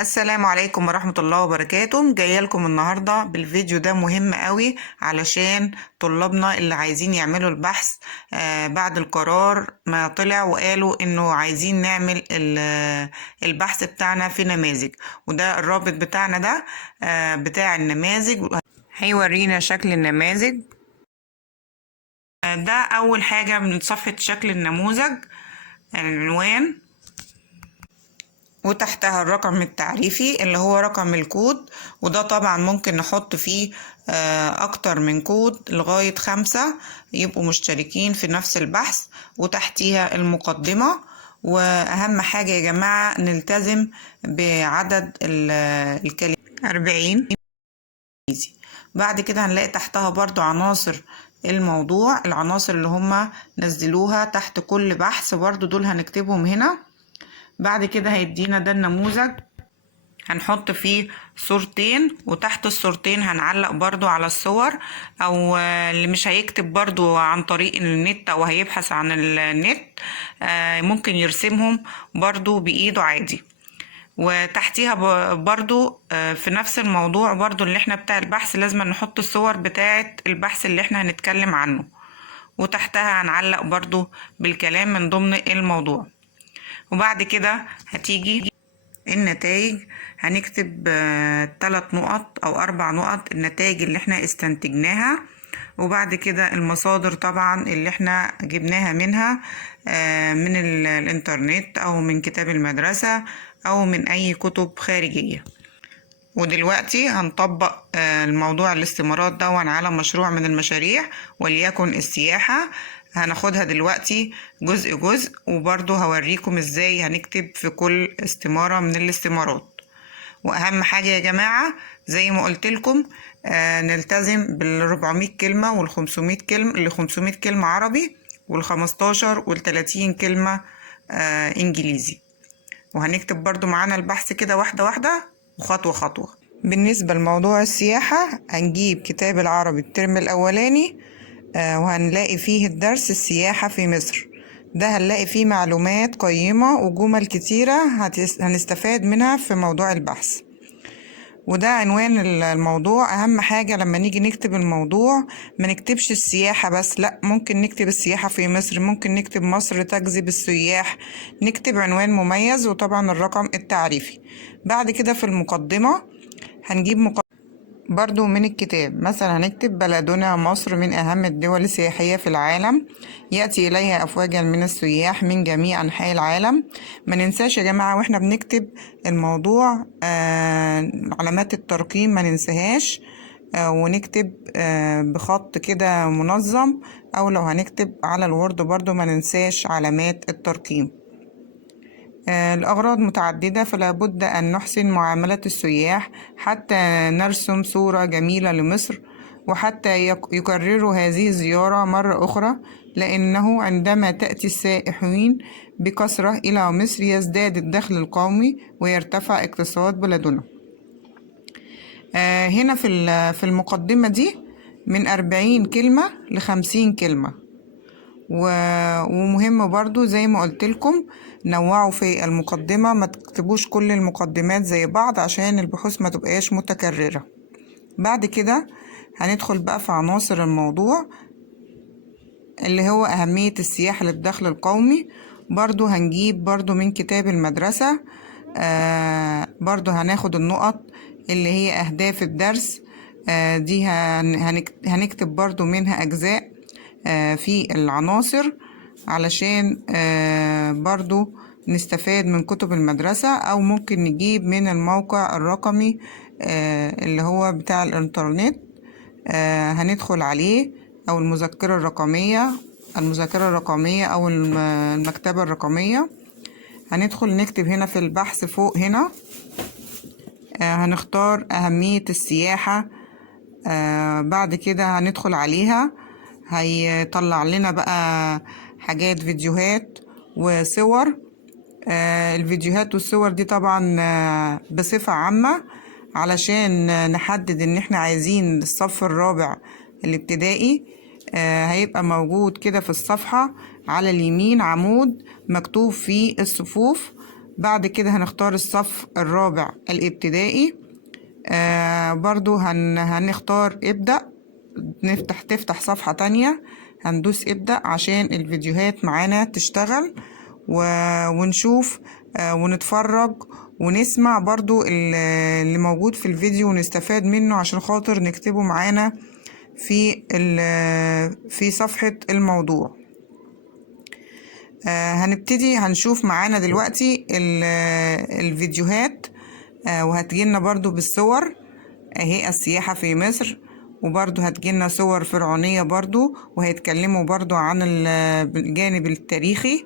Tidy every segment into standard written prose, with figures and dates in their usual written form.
السلام عليكم ورحمة الله وبركاته. جاية لكم النهاردة بالفيديو ده مهم قوي علشان طلابنا اللي عايزين يعملوا البحث بعد القرار ما طلع وقالوا انه عايزين نعمل البحث بتاعنا في نماذج. وده الرابط بتاعنا ده بتاع النماذج، هيورينا شكل النماذج. ده أول حاجة من صفحة شكل النموذج، العنوان، وتحتها الرقم التعريفي اللي هو رقم الكود. وده طبعا ممكن نحط فيه أكتر من كود لغاية 5 يبقوا مشتركين في نفس البحث. وتحتيها المقدمة. وأهم حاجة يا جماعة نلتزم بعدد الكلمات 40. بعد كده هنلاقي تحتها برضو عناصر الموضوع، العناصر اللي هم نزلوها تحت كل بحث برضو دول هنكتبهم هنا. بعد كده هيدينا ده النموذج، هنحط فيه صورتين، وتحت الصورتين هنعلق برضو على الصور، او اللي مش هيكتب برضو عن طريق النت او هيبحث عن النت ممكن يرسمهم برضو بإيده عادي. وتحتيها برضو في نفس الموضوع برضو اللي احنا بتاع البحث لازم نحط الصور بتاعة البحث اللي احنا هنتكلم عنه. وتحتها هنعلق برضو بالكلام من ضمن الموضوع. وبعد كده هتيجي النتائج، هنكتب 3 نقط او 4 نقط النتائج اللي احنا استنتجناها. وبعد كده المصادر طبعا اللي احنا جبناها منها من الانترنت او من كتاب المدرسة او من اي كتب خارجية. ودلوقتي هنطبق الموضوع الاستمارات ده على مشروع من المشاريع وليكن السياحة. هناخدها دلوقتي جزء جزء، وبرضه هوريكم ازاي هنكتب في كل استمارة من الاستمارات. واهم حاجة يا جماعة زي ما قلت لكم نلتزم بال400 كلمة وال500 كلمة، اللي 500 كلمة عربي وال15 وال30 كلمة انجليزي. وهنكتب برضو معانا البحث كده واحدة واحدة وخطوة خطوة. بالنسبة لموضوع السياحة هنجيب كتاب العربي الترم الأولاني وهنلاقي فيه الدرس السياحة في مصر. ده هنلاقي فيه معلومات قيمة وجمل كتيرة هنستفاد منها في موضوع البحث. وده عنوان الموضوع. أهم حاجة لما نيجي نكتب الموضوع ما نكتبش السياحة بس، لا، ممكن نكتب السياحة في مصر، ممكن نكتب مصر تجذب السياح، نكتب عنوان مميز وطبعا الرقم التعريفي. بعد كده في المقدمة هنجيب برضو من الكتاب، مثلا هنكتب بلدنا مصر من أهم الدول السياحية في العالم، يأتي إليها أفواجا من السياح من جميع أنحاء العالم. ما ننساش يا جماعة وإحنا بنكتب الموضوع علامات الترقيم ما ننساهاش، ونكتب بخط كده منظم، أو لو هنكتب على الوورد برضو ما ننساش علامات الترقيم. الأغراض متعددة، فلا بد أن نحسن معاملة السياح حتى نرسم صورة جميلة لمصر، وحتى يكرروا هذه الزيارة مرة أخرى، لأنه عندما تأتي السائحين بكثرة إلى مصر يزداد الدخل القومي ويرتفع اقتصاد بلدنا. هنا في المقدمة دي من 40 كلمة ل50 كلمة. ومهم برضو زي ما قلت لكم نوعوا في المقدمة، ما تكتبوش كل المقدمات زي بعض عشان البحوث ما تبقاش متكررة. بعد كده هندخل بقى في عناصر الموضوع اللي هو أهمية السياحة للدخل القومي. برضو هنجيب برضو من كتاب المدرسة، برضو هناخد النقط اللي هي أهداف الدرس. دي هنكتب برضو منها أجزاء في العناصر علشان برضو نستفاد من كتب المدرسة، أو ممكن نجيب من الموقع الرقمي اللي هو بتاع الإنترنت، هندخل عليه، أو المذكرة الرقمية أو المكتبة الرقمية. هندخل نكتب هنا في البحث فوق هنا هنختار أهمية السياحة. بعد كده هندخل عليها هيطلع لنا بقى حاجات فيديوهات وصور. الفيديوهات والصور دي طبعا بصفة عامة علشان نحدد ان احنا عايزين الصف الرابع الابتدائي. هيبقى موجود كده في الصفحة على اليمين عمود مكتوب فيه الصفوف، بعد كده هنختار الصف الرابع الابتدائي. برضو هنختار ابدأ، تفتح صفحة تانية، هندوس ابدأ عشان الفيديوهات معانا تشتغل ونشوف ونتفرج ونسمع برضو اللي موجود في الفيديو ونستفاد منه عشان خاطر نكتبه معانا في صفحة الموضوع. هنبتدي هنشوف معانا دلوقتي الفيديوهات، وهتجيلنا برضو بالصور اهي السياحة في مصر، وبرضو هتجيلنا صور فرعونية برضو، وهيتكلموا برضو عن الجانب التاريخي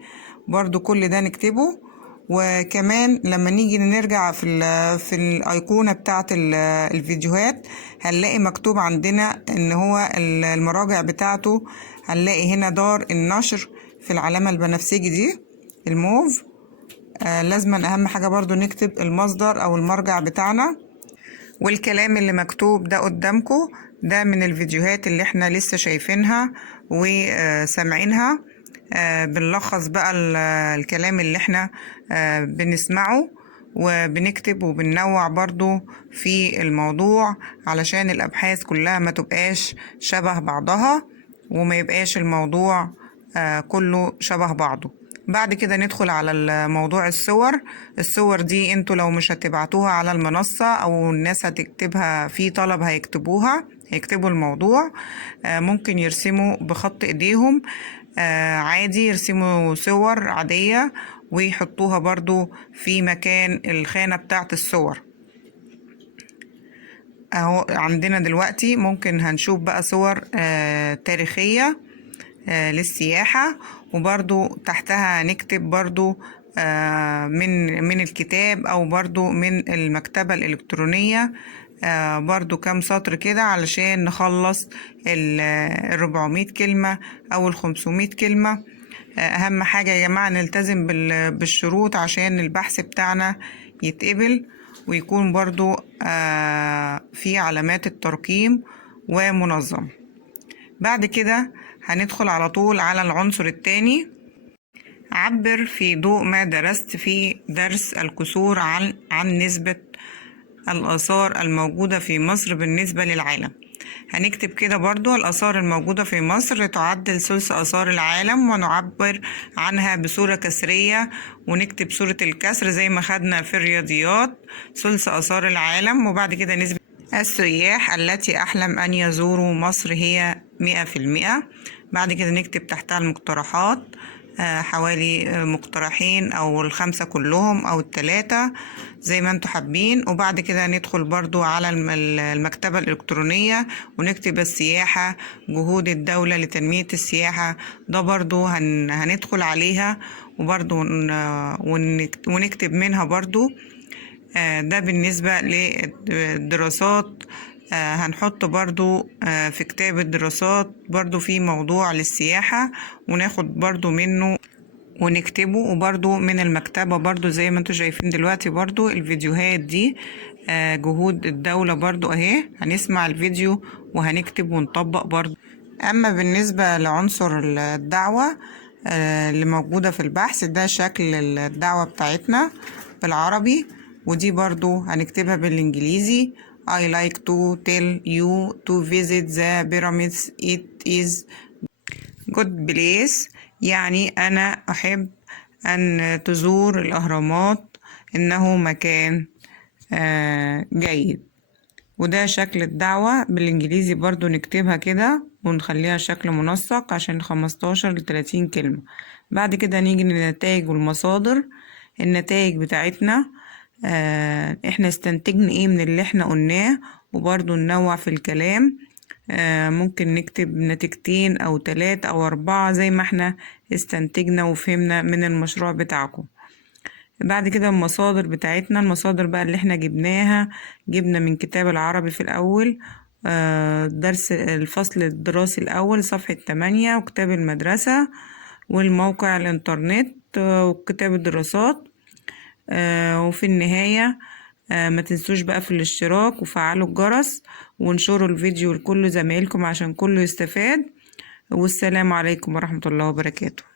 برضو، كل ده نكتبه. وكمان لما نيجي نرجع في الأيقونة بتاعة الفيديوهات هنلاقي مكتوب عندنا ان هو المراجع بتاعته، هنلاقي هنا دار النشر في العلامة البنفسجي دي الموف. لازما اهم حاجة برضو نكتب المصدر او المرجع بتاعنا. والكلام اللي مكتوب ده قدامكم ده من الفيديوهات اللي احنا لسه شايفينها وسامعينها. بنلخص بقى الكلام اللي احنا بنسمعه، وبنكتب وبننوع برضو في الموضوع علشان الأبحاث كلها ما تبقاش شبه بعضها، وما يبقاش الموضوع كله شبه بعضه. بعد كده ندخل على موضوع الصور دي انتوا لو مش هتبعتوها على المنصة او الناس هتكتبها في طلب هيكتبوا الموضوع، ممكن يرسموا بخط ايديهم عادي، يرسموا صور عادية ويحطوها برضو في مكان الخانة بتاعت الصور. اهو عندنا دلوقتي ممكن هنشوف بقى صور تاريخية للسياحة، وبرضو تحتها نكتب برضو من الكتاب او برضو من المكتبة الإلكترونية برضو كام سطر كده علشان نخلص 400 كلمة او 500 كلمة. اهم حاجة يا جماعة نلتزم بالشروط عشان البحث بتاعنا يتقبل، ويكون برضو في علامات الترقيم ومنظم. بعد كده هندخل على طول على العنصر الثاني، عبر في ضوء ما درست في درس الكسور عن نسبة الآثار الموجودة في مصر بالنسبة للعالم. هنكتب كده برضو الآثار الموجودة في مصر تعدل ثلث آثار العالم، ونعبر عنها بصورة كسرية، ونكتب صورة الكسر زي ما خدنا في الرياضيات، ثلث آثار العالم. وبعد كده نسبة السياح التي أحلم أن يزوروا مصر هي 100%. بعد كده نكتب تحتها المقترحات، حوالي مقترحين أو 5 كلهم أو 3 زي ما انتوا حابين. وبعد كده ندخل برضو على المكتبة الإلكترونية ونكتب السياحة، جهود الدولة لتنمية السياحة، ده برضو هندخل عليها وبرضو ونكتب منها برضو. ده بالنسبة للدراسات. هنحط برضو في كتاب الدراسات برضو في موضوع للسياحة وناخد برضو منه ونكتبه. وبرضو من المكتبة برضو زي ما انتوا شايفين دلوقتي برضو الفيديوهات دي جهود الدولة برضو اهي، هنسمع الفيديو وهنكتب ونطبق برضو. اما بالنسبة لعنصر الدعوة اللي موجودة في البحث، ده شكل الدعوة بتاعتنا بالعربي، ودي برضو هنكتبها بالانجليزي. I like to tell you to visit the pyramids. It is good place. يعني أنا أحب أن تزور الأهرامات، إنه مكان جيد. وده شكل الدعوة بالإنجليزي برضو نكتبها كده ونخليها شكل منسق عشان 15-30 كلمة. بعد كده نيجي للنتائج والمصادر. النتائج بتاعتنا احنا استنتجنا ايه من اللي احنا قلناه، وبرضو ننوع في الكلام. ممكن نكتب نتيجتين او 3 أو 4 زي ما احنا استنتجنا وفهمنا من المشروع بتاعكم. بعد كده المصادر بتاعتنا، المصادر بقى اللي احنا جبنا من كتاب العربي في الأول، درس الفصل الدراسي الأول صفحة 8، وكتاب المدرسة والموقع الإنترنت وكتاب الدراسات. وفي النهاية ما تنسوش بقى في الاشتراك وفعلوا الجرس وانشروا الفيديو لكل زمايلكم عشان كله يستفاد. والسلام عليكم ورحمة الله وبركاته.